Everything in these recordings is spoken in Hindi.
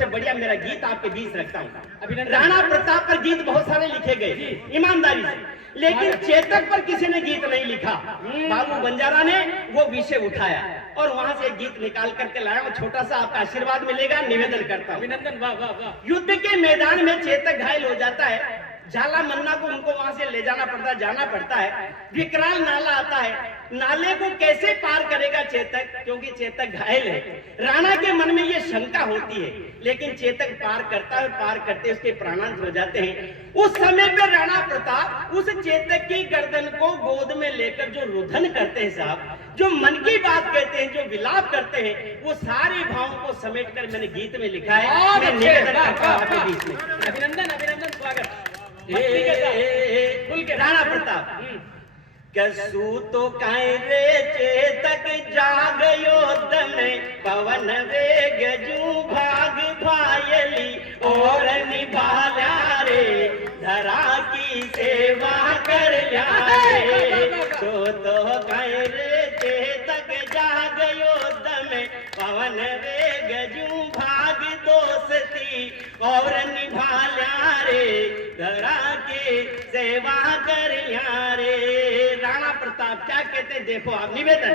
सबसे बढ़िया मेरा गीत आपके बीच रखता हूँ। राणा प्रताप पर गीत बहुत सारे लिखे गए ईमानदारी से, लेकिन चेतक पर किसी ने गीत नहीं लिखा। बाबू बंजारा ने वो विषय उठाया और वहां से गीत निकाल करके लाया। और छोटा सा आपका आशीर्वाद मिलेगा, निवेदन करता हूँ। अभिनंदन, वाह वाह वाह। युद्ध के मैदान में चेतक घायल हो जाता है, झाला मन्ना को उनको वहां से ले जाना पड़ता है। विकराल नाला आता है, नाले को कैसे पार करेगा चेतक, क्योंकि चेतक घायल है। राणा के मन में ये शंका होती है, लेकिन चेतक पार करता है। पार करते उसके प्राणांत हो जाते हैं। उस समय पर राणा प्रताप उस चेतक की गर्दन को गोद में लेकर जो रुदन करते हैं साहब, जो मन की बात कहते हैं, जो विलाप करते हैं, वो सारे भावों को समेटकर मैंने गीत में लिखा है। मैं निवेदन करता हूं आपके बीच में। अभिनंदन अभिनंदन, स्वागत। राणा प्रताप कसू तो काय रे चेतक जागयो दमे, पवन वेग जू भाग भायली और निभाल्या रे, धरा की सेवा कर रे। तो काय रे चेतक जागयो दमे, पवन वेग जू भाग दोस्ती और निभाल्या रे, धरा की सेवा कर रे। राणा प्रताप क्या कहते, देखो आप निवेदन।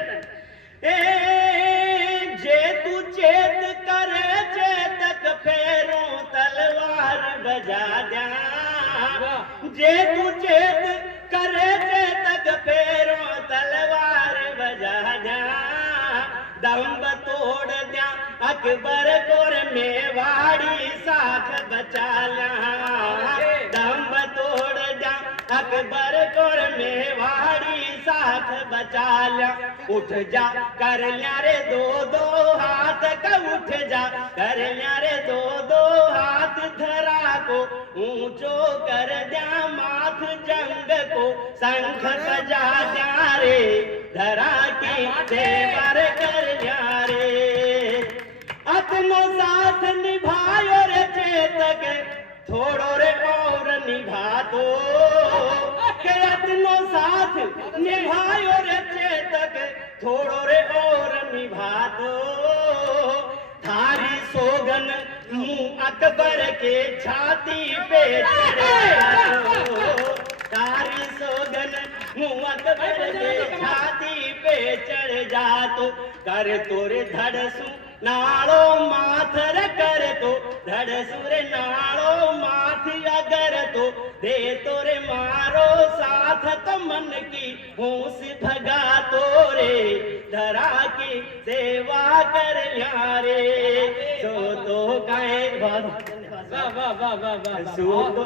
जे तू चेत करे चेतक फेरों तलवार बजा जा, जे तू चेत करे चेतक फेरों तलवार बजा जा, दम्ब तोड़ द्या अकबर कोर मेवाड़ी साथ बचा ला, दम्ब तोड़ द्या अकबर कोर मेवाड़ी साथ बचा ला। उठ जा कर लिया रे दो दो हाथ का, उठ जा कर लिया रे दो दो हाथ, धरा को ऊंचो कर द्या माथ, जंग को शंख बजा द्या रे, धरा की सेवर कर लिया रे। अपनो साथ निभायो रे चेतक, थोड़ो रे और निभा दो, के अपनो साथ निभायो रे चेतक, थोड़ो रे और निभा दो। थारी सोगन मुंह अकबर के छाती पे चढ़ा दो, तारी सोगन मुंह अकबर के छाती पे चढ़ जा तो, कर तोरे धड़सू नाड़ो माथर कर तो, धड़सुर नाड़ो माथ अगर तो, दे तोरे मारो साथ तो मन की होश भगा तोरे, धरा की सेवा कर रे। सो तो कहे वाह वाह वाह वाह वाह। सो तो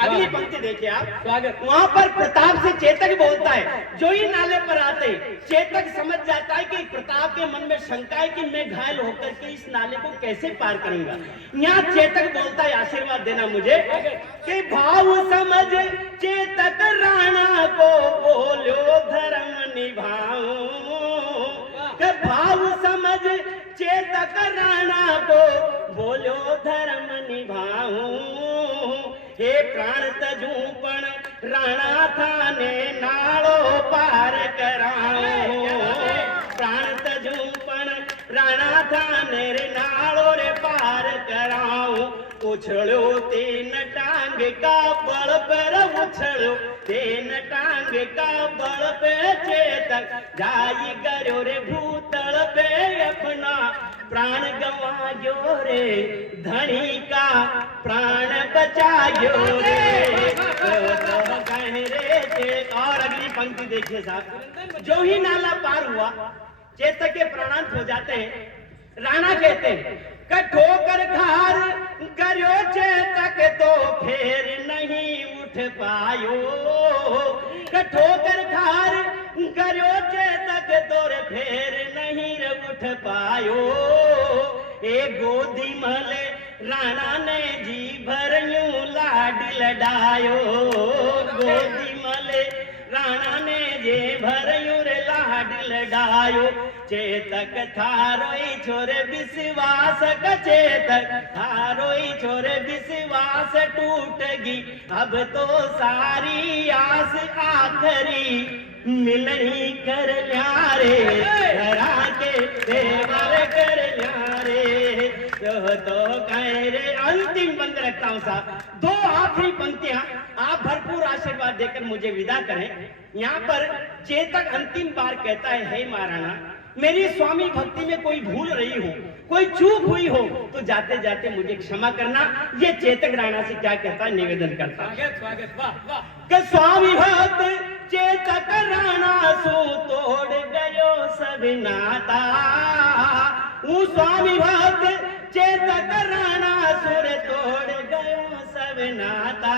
अगली पंक्ति देखिए आप, स्वागत। वहां पर प्रताप से चेतक बोलता है। जो ही नाले पर आते चेतक समझ जाता है कि प्रताप के मन में शंका है कि मैं घायल होकर के इस नाले को कैसे पार करूंगा। यहाँ चेतक बोलता है, आशीर्वाद देना मुझे, कि भाव समझ चेतक राणा को बोलो धर्म निभाऊं, कि भाव समझ चेतक राणा को बोलो धर्म निभाऊं। हे प्राण तजू पण राणा थाने नाड़ो पार कराऊं, प्राण तजू पण राणा थाने रे नाड़ो रे पार कराऊं। उछलो तीन टांग का बल पर, उछलो तीन टांग का बल पे चेतक जाई गयो रे भूतल पे, अपना प्राण गवायो रे, धनी का प्राण बचायो रे। और अगली पंक्ति देखिए साहब, जो ही नाला पार हुआ चेतक के प्राणांत हो जाते हैं। राणा कहते हैं, ठोकर खार करो चेतक तो फिर नहीं उठ पायो, ठोकर खार करो चेतक तो फिर नहीं उठ पायो। ए गोदी मले राणा ने जी भर यूं लाड लडायो, गोदी मले राणा ने जे भर यूं रे लाड लडायो। चेतक थारोई छोरे विश्वास का, चेतक थारोई छोरे विश्वास टूटगी, अब तो सारी आस आखरी मिलनी कर ल्यारे, धरा के सेवर कर ल्यारे। तो कहे रे। अंतिम बंद रखता हूं साहब, 2 आखिरी पंक्तियां आप भरपूर आशीर्वाद देकर मुझे विदा करें। यहाँ पर चेतक अंतिम बार कहता है, हे महाराणा, मेरी स्वामी भक्ति में कोई भूल रही हो, कोई चूक हुई हो तो जाते जाते मुझे क्षमा करना। ये चेतक राणा से क्या कहता है, निवेदन करता है स्वागत स्वागत वाह वाह कि स्वामी भक्त चेतक राणा सो तोड़ गयो सब नाता। स्वामी भक्त चेतक राणा सुर तोड़ गयो सब नाता।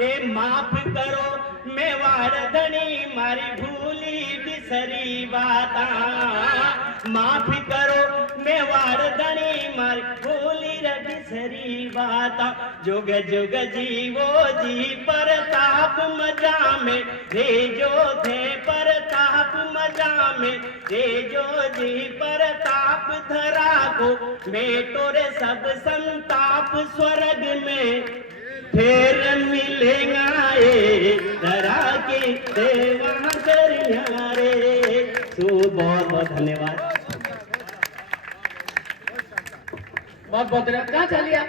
ए माफ करो मेवाड़ धनी मारी भूली बिसरी बाता। माफ करो मेवाड़ धनी मारी भूली रे बिसरी बाता। जुग जुग जीवो जी परताप मजा में रे जो थे परताप मजा में रे जो जी परताप धरा को बेटो रे सब संताप स्वर्ग में फिर मिलेगा ये धरा के देवा करिया रे। बहुत बहुत धन्यवाद। बहुत बहुत धन्यवाद। कहाँ चलिए आप?